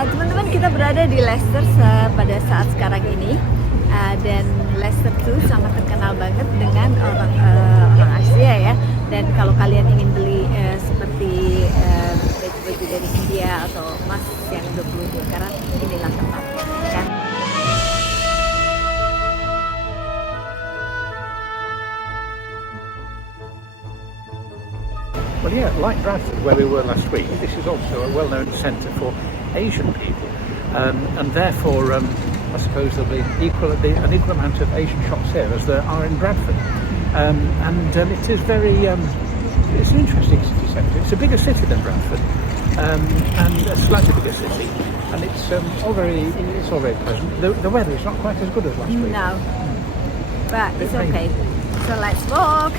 Teman-teman, kita berada di Leicester pada saat sekarang ini, dan Leicester tuh sangat terkenal banget dengan orang Asia ya. Dan kalau kalian ingin beli seperti baju-baju dari India atau emas yang 20 karat, inilah tempatnya kan. Well, yeah, like Bradford, where we were last week, this is also a well-known centre for Asian people, and therefore I suppose there'll be an equal amount of Asian shops here as there are in Bradford, and it is it's an interesting city centre. It's a bigger city than Bradford, and a slightly bigger city, and it's all very pleasant. The weather is not quite as good as last week. No, but it's okay. So let's walk.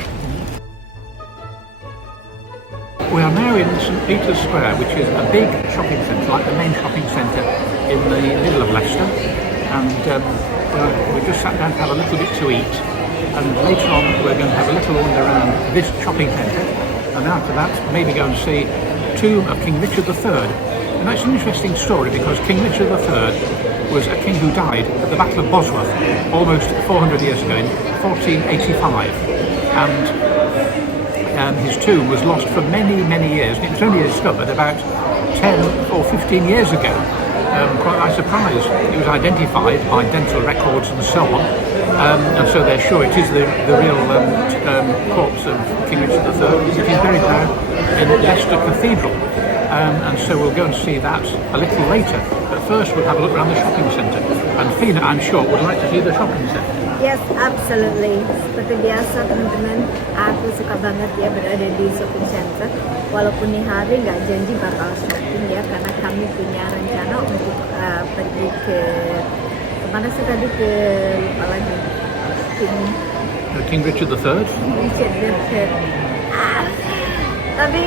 We are now in St Peter's Square, which is a big shopping centre, like the main shopping centre in the middle of Leicester, and we just sat down to have a little bit to eat, and later on we're going to have a little wander around this shopping centre, and after that maybe go and see the tomb of King Richard III. And that's an interesting story because King Richard III was a king who died at the Battle of Bosworth almost 400 years ago in 1485, and his tomb was lost for many years, and it was only discovered about 10 or 15 years ago, quite by surprise. It was identified by dental records and so on, and so they're sure it is the real corpse of King Richard III. It is buried now in Leicester Cathedral, and so we'll go and see that a little later. But first we'll have a look around the shopping centre, and Fina, I'm sure, would like to see the shopping centre. Yes, absolutely. Seperti biasa teman-teman, aku suka banget ya berada di shopping center. Walaupun nih hari nggak janji bakal shopping ya, karena kami punya rencana untuk pergi ke kemana sih tadi, ke lupa lagi. King Richard III. Richard III. Tapi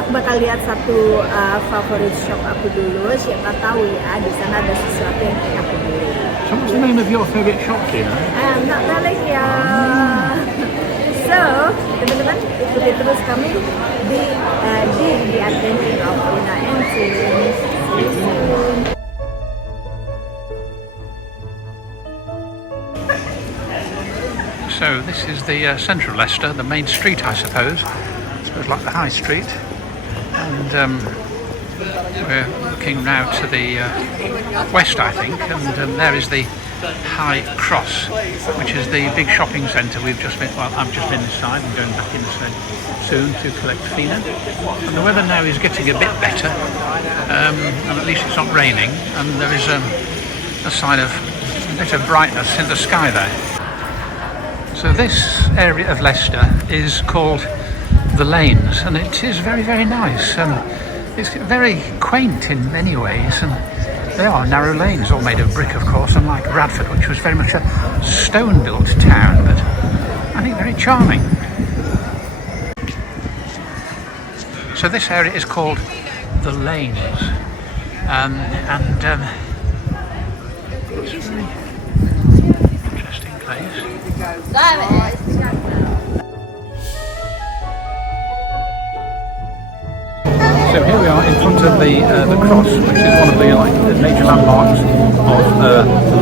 aku bakal lihat satu favorit shop aku dulu. Siapa tahu ya di sana ada sesuatu yang pengen aku beli. So what's the name of your favourite shop, Tina? I'm not telling ya. So, teman-teman, ikuti terus kami di Adventure of Fina and I. See you soon. So this is the centre of Leicester, the main street, I suppose like the high street, and we're looking now to the west, I think, and there is the High Cross, which is the big shopping centre we've just been. Well, I've just been inside. I'm going back inside soon to collect Fina, and the weather now is getting a bit better, and at least it's not raining, and there is a sign of a bit of brightness in the sky there. So this area of Leicester is called the Lanes, and it is very nice, and it's very quaint in many ways, and they are narrow lanes, all made of brick of course, unlike Bradford, which was very much a stone-built town, but I think very charming. So this area is called the Lanes, and it's a very interesting place. So here we are in front of the cross, which is one of the major landmarks of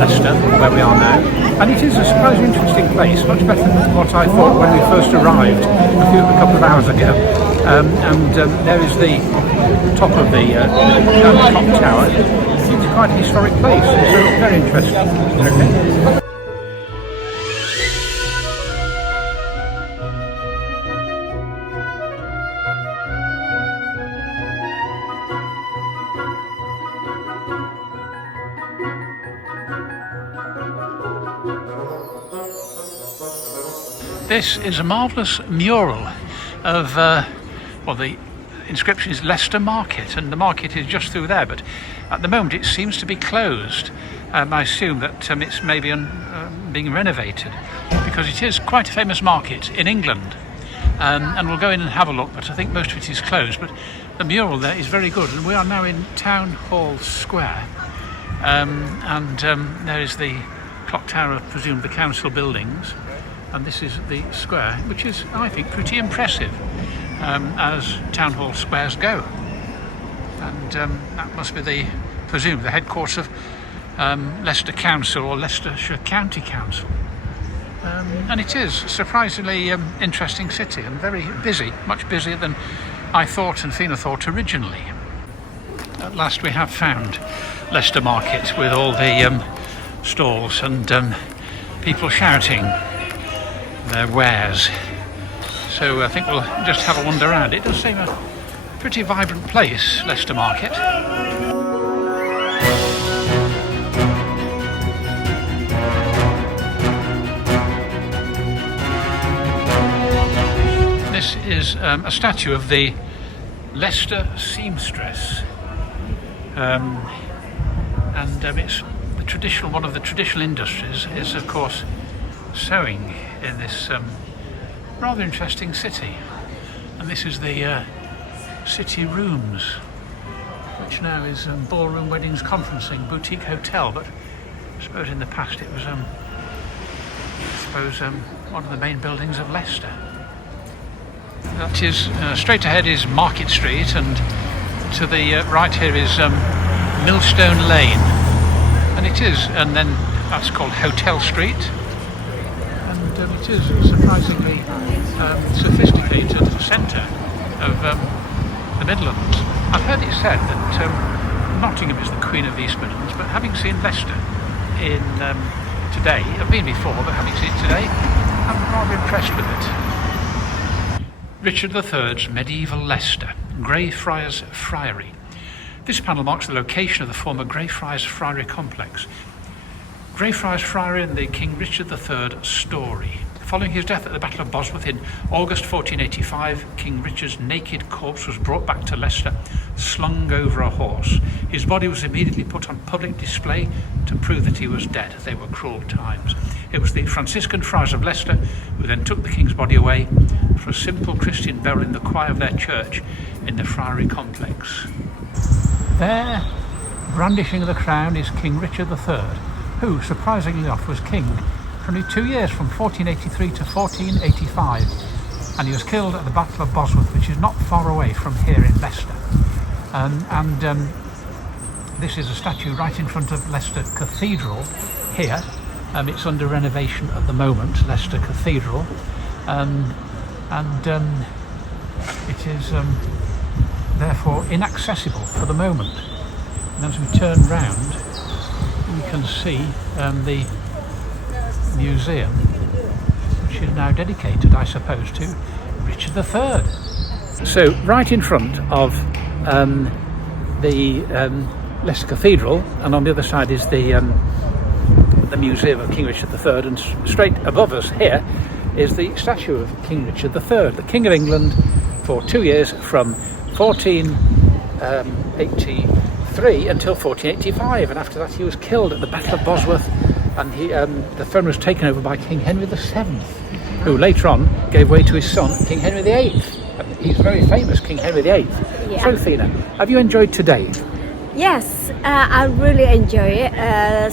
Leicester, where we are now. And it is a surprisingly interesting place, much better than what I thought when we first arrived a couple of hours ago. There is the top of the clock tower. It's quite a historic place, so very interesting. Okay. This is a marvellous mural of, well, the inscription is Leicester Market, and the market is just through there, but at the moment it seems to be closed. I assume that it's maybe being renovated, because it is quite a famous market in England, and we'll go in and have a look, but I think most of it is closed. But the mural there is very good, and we are now in Town Hall Square, and there is the clock tower of, presumed, the council buildings. And this is the square, which is, I think, pretty impressive as town hall squares go. and that must be the headquarters of Leicester Council or Leicestershire County Council. And it is a surprisingly interesting city and very busy, much busier than I thought and Fina thought originally. At last we have found Leicester Market with all the stalls and people shouting their wares. So I think we'll just have a wander around. It does seem a pretty vibrant place, Leicester Market. This is a statue of the Leicester seamstress, and it's the traditional, one of the traditional industries is of course sewing in this rather interesting city. And this is the city rooms, which now is ballroom, weddings, conferencing, boutique hotel, but I suppose in the past it was one of the main buildings of Leicester. That is straight ahead is Market Street, and to the right here is Millstone Lane, and then that's called Hotel Street, and it is a surprisingly sophisticated centre of the Midlands. I've heard it said that Nottingham is the Queen of the East Midlands, but having seen Leicester in today, I've been before, but having seen it today, I'm rather impressed with it. Richard III's medieval Leicester, Greyfriars Friary. This panel marks the location of the former Greyfriars Friary complex. Greyfriars Friary and the King Richard III story. Following his death at the Battle of Bosworth in August 1485, King Richard's naked corpse was brought back to Leicester, slung over a horse. His body was immediately put on public display to prove that he was dead. They were cruel times. It was the Franciscan Friars of Leicester who then took the king's body away for a simple Christian burial in the choir of their church in the Friary complex. There, brandishing the crown, is King Richard III, who, surprisingly enough, was king for only 2 years, from 1483 to 1485, and he was killed at the Battle of Bosworth, which is not far away from here in Leicester. This is a statue right in front of Leicester Cathedral here. It's under renovation at the moment, Leicester Cathedral, it is therefore inaccessible for the moment. And as we turn round, we can see the museum, which is now dedicated, I suppose, to Richard III. So right in front of the Leicester Cathedral, and on the other side is the museum of King Richard III, and straight above us here is the statue of King Richard III, the King of England for 2 years, from 1483 until 1485, and after that he was killed at the Battle of Bosworth, and the throne was taken over by King Henry VII, who later on gave way to his son King Henry VIII. He's very famous, King Henry VIII. Yeah. So Fina, have you enjoyed today? Yes, I really enjoy it.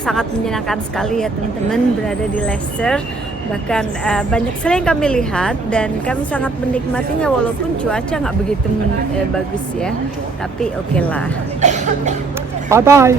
Sangat menyenangkan sekali ya teman-teman berada di Leicester. Bahkan banyak sekali yang kami lihat dan kami sangat menikmatinya, walaupun cuaca nggak begitu bagus ya. Tapi oke lah. Bye bye.